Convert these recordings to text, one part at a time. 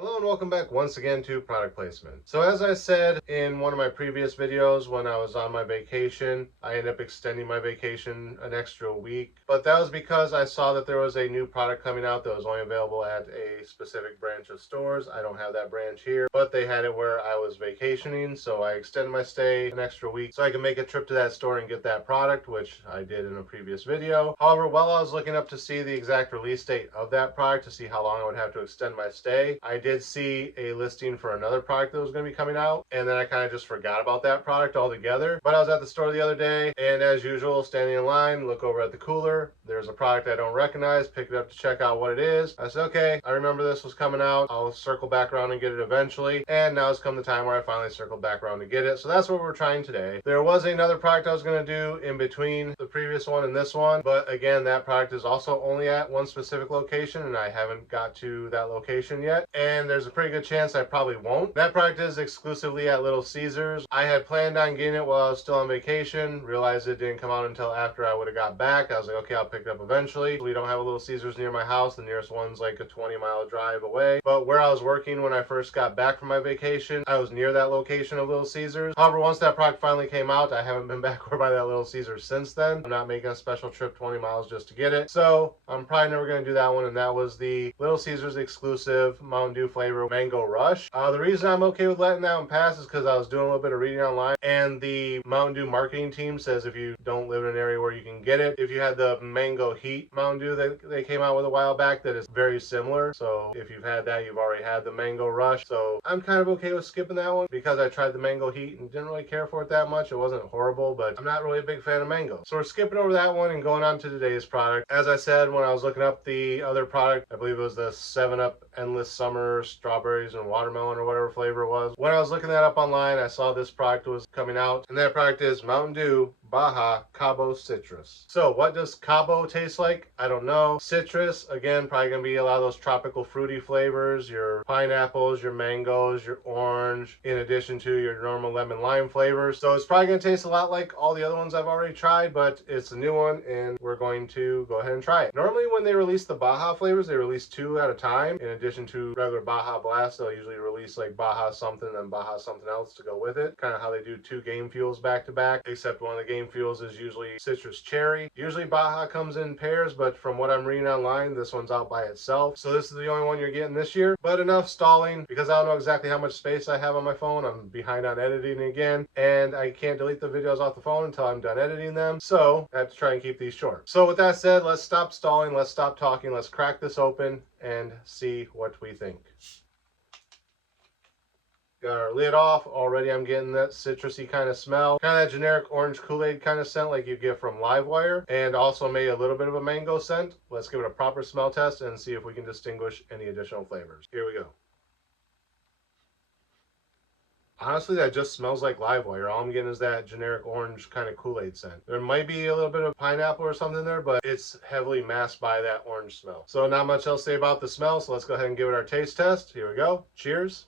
Hello and welcome back once again to product placement. So as I said in one of my previous videos, when I was on my vacation, I ended up extending my vacation an extra week. But that was because I saw that there was a new product coming out that was only available at a specific branch of stores. I don't have that branch here, but they had it where I was vacationing. So I extended my stay an extra week so I could make a trip to that store and get that product, which I did in a previous video. However, while I was looking up to see the exact release date of that product to see how long I would have to extend my stay, I did see a listing for another product that was going to be coming out, and then I kind of just forgot about that product altogether. But I was at the store the other day, and as usual, standing in line, look over at the cooler, there's a product I don't recognize, pick it up to check out what it is. I said, okay, I remember this was coming out, I'll circle back around and get it eventually. And now it's come the time where I finally circled back around to get it. So that's what we're trying today. There was another product I was going to do in between the previous one and this one, but again, that product is also only at one specific location, and I haven't got to that location yet. And there's a pretty good chance I probably won't. That product is exclusively at Little Caesars. I had planned on getting it while I was still on vacation, realized it didn't come out until after I would have got back. I was like, okay, I'll pick it up eventually. We don't have a Little Caesars near my house. The nearest one's like a 20-mile drive away. But where I was working when I first got back from my vacation, I was near that location of Little Caesars. However, once that product finally came out, I haven't been back over by that Little Caesars since then. I'm not making a special trip 20 miles just to get it. So I'm probably never going to do that one, and that was the Little Caesars exclusive Mountain Dew flavor Mango Rush. The reason I'm okay with letting that one pass is because I was doing a little bit of reading online, and the Mountain Dew marketing team says if you don't live in an area where you can get it, if you had the Mango Heat Mountain Dew that they came out with a while back, that is very similar. So if you've had that, you've already had the Mango Rush. So I'm kind of okay with skipping that one because I tried the Mango Heat and didn't really care for it that much. It wasn't horrible, but I'm not really a big fan of mango. So we're skipping over that one and going on to today's product. As I said, when I was looking up the other product, I believe it was the 7-Up Endless Summer Strawberries and Watermelon or whatever flavor it was. When I was looking that up online, I saw this product was coming out, and that product is Mountain Dew Baja Cabo Citrus. So what does Cabo taste like? I don't know. Citrus, again, probably going to be a lot of those tropical fruity flavors, your pineapples, your mangoes, your orange, in addition to your normal lemon lime flavors. So it's probably going to taste a lot like all the other ones I've already tried, but it's a new one and we're going to go ahead and try it. Normally when they release the Baja flavors, they release 2 at a time. In addition to regular Baja Blast, they'll usually release like Baja something and Baja something else to go with it. Kind of how they do 2 game fuels back to back, except one of the game fuels is usually citrus cherry. Usually Baja comes in pairs, but from what I'm reading online, this one's out by itself. So this is the only one you're getting this year. But enough stalling, because I don't know exactly how much space I have on my phone. I'm behind on editing again, and I can't delete the videos off the phone until I'm done editing them. So I have to try and keep these short. So with that said, let's stop stalling, let's stop talking, let's crack this open and see what we think. Got our lid off. Already I'm getting that citrusy kind of smell. Kind of that generic orange Kool-Aid kind of scent like you get from Livewire. And also maybe a little bit of a mango scent. Let's give it a proper smell test and see if we can distinguish any additional flavors. Here we go. Honestly, that just smells like Livewire. All I'm getting is that generic orange kind of Kool-Aid scent. There might be a little bit of pineapple or something there, but it's heavily masked by that orange smell. So not much else to say about the smell, so let's go ahead and give it our taste test. Here we go. Cheers.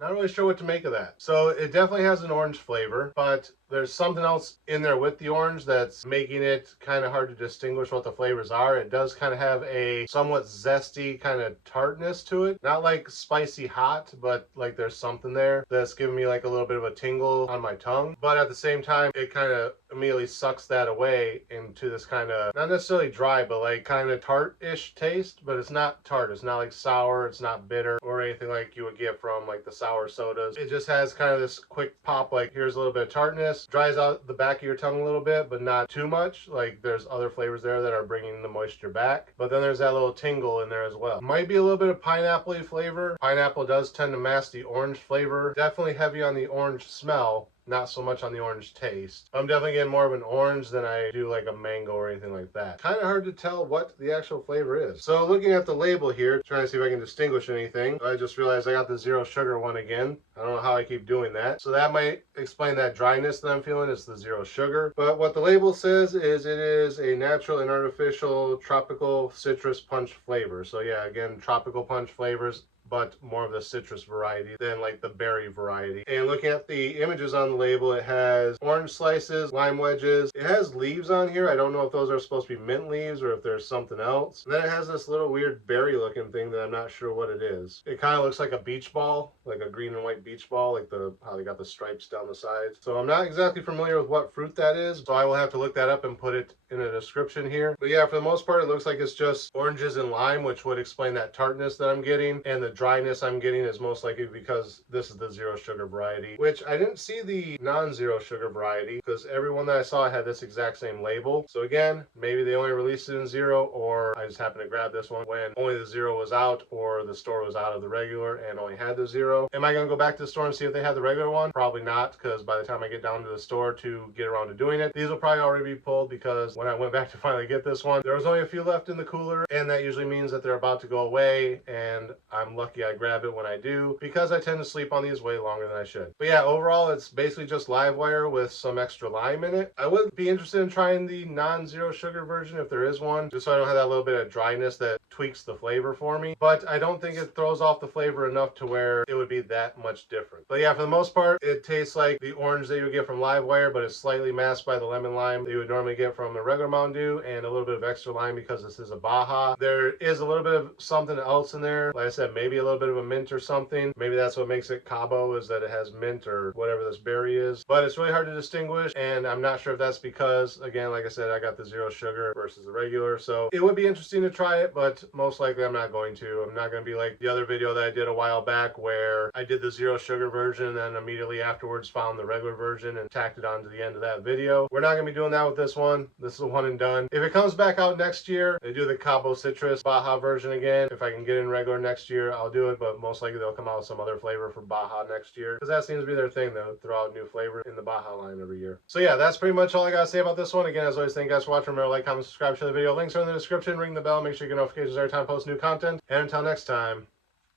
Not really sure what to make of that. So it definitely has an orange flavor, but there's something else in there with the orange that's making it kind of hard to distinguish what the flavors are. It does kind of have a somewhat zesty kind of tartness to it. Not like spicy hot, but like there's something there that's giving me like a little bit of a tingle on my tongue. But at the same time, it kind of immediately sucks that away into this kind of, not necessarily dry, but like kind of tart-ish taste. But it's not tart. It's not like sour. It's not bitter or anything like you would get from like the sour sodas. It just has kind of this quick pop, like here's a little bit of tartness. Dries out the back of your tongue a little bit, but not too much. Like there's other flavors there that are bringing the moisture back. But then there's that little tingle in there as well. Might be a little bit of pineapple-y flavor. Pineapple does tend to mask the orange flavor. Definitely heavy on the orange smell. Not so much on the orange taste. I'm definitely getting more of an orange than I do like a mango or anything like that. Kind of hard to tell what the actual flavor is. So looking at the label here, trying to see if I can distinguish anything. I just realized I got the zero sugar one again. I don't know how I keep doing that. So that might explain that dryness that I'm feeling. It's the zero sugar. But what the label says is it is a natural and artificial tropical citrus punch flavor. So yeah, again, tropical punch flavors. but more of the citrus variety than like the berry variety. And looking at the images on the label, it has orange slices, lime wedges. It has leaves on here. I don't know if those are supposed to be mint leaves or if there's something else. And then it has this little weird berry looking thing that I'm not sure what it is. It kind of looks like a beach ball, like a green and white beach ball, like how they got the stripes down the sides. So I'm not exactly familiar with what fruit that is, so I will have to look that up and put it in a description here. But yeah, for the most part, it looks like it's just oranges and lime, which would explain that tartness that I'm getting. And the dryness I'm getting is most likely because this is the zero sugar variety, which I didn't see the non-zero sugar variety because everyone that I saw had this exact same label. So again, maybe they only released it in zero, or I just happened to grab this one when only the zero was out, or the store was out of the regular and only had the zero. Am I going to go back to the store and see if they have the regular one? Probably not, because by the time I get down to the store to get around to doing it, these will probably already be pulled, because when I went back to finally get this one, there was only a few left in the cooler, and that usually means that they're about to go away, and I'm lucky I grab it when I do, because I tend to sleep on these way longer than I should. But yeah, overall, it's basically just live wire with some extra lime in it. I would be interested in trying the non-zero sugar version if there is one, just so I don't have that little bit of dryness that tweaks the flavor for me. But I don't think it throws off the flavor enough to where it would be that much different. But yeah, for the most part, it tastes like the orange that you would get from live wire, but it's slightly masked by the lemon lime that you would normally get from the regular Mountain Dew, and a little bit of extra lime because this is a Baja. There is a little bit of something else in there. Like I said, maybe a little bit of a mint or something. Maybe that's what makes it Cabo, is that it has mint or whatever this berry is. But it's really hard to distinguish, and I'm not sure if that's because, again, like I said, I got the zero sugar versus the regular. So it would be interesting to try it, but most likely I'm not going to. I'm not going to be like the other video that I did a while back where I did the zero sugar version and then immediately afterwards found the regular version and tacked it on to the end of that video. We're not going to be doing that with this one. This is a one and done. If it comes back out next year, they do the Cabo Citrus Baja version again. If I can get in regular next year, I'll do it, but most likely they'll come out with some other flavor for Baja next year, because that seems to be their thing. They'll throw out new flavor in the Baja line every year. So yeah, that's pretty much all I got to say about this one. Again, as always, thank you guys for watching. Remember to like, comment, subscribe, share the video. Links are in the description. Ring the bell. Make sure you get notifications every time I post new content. And until next time,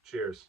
cheers.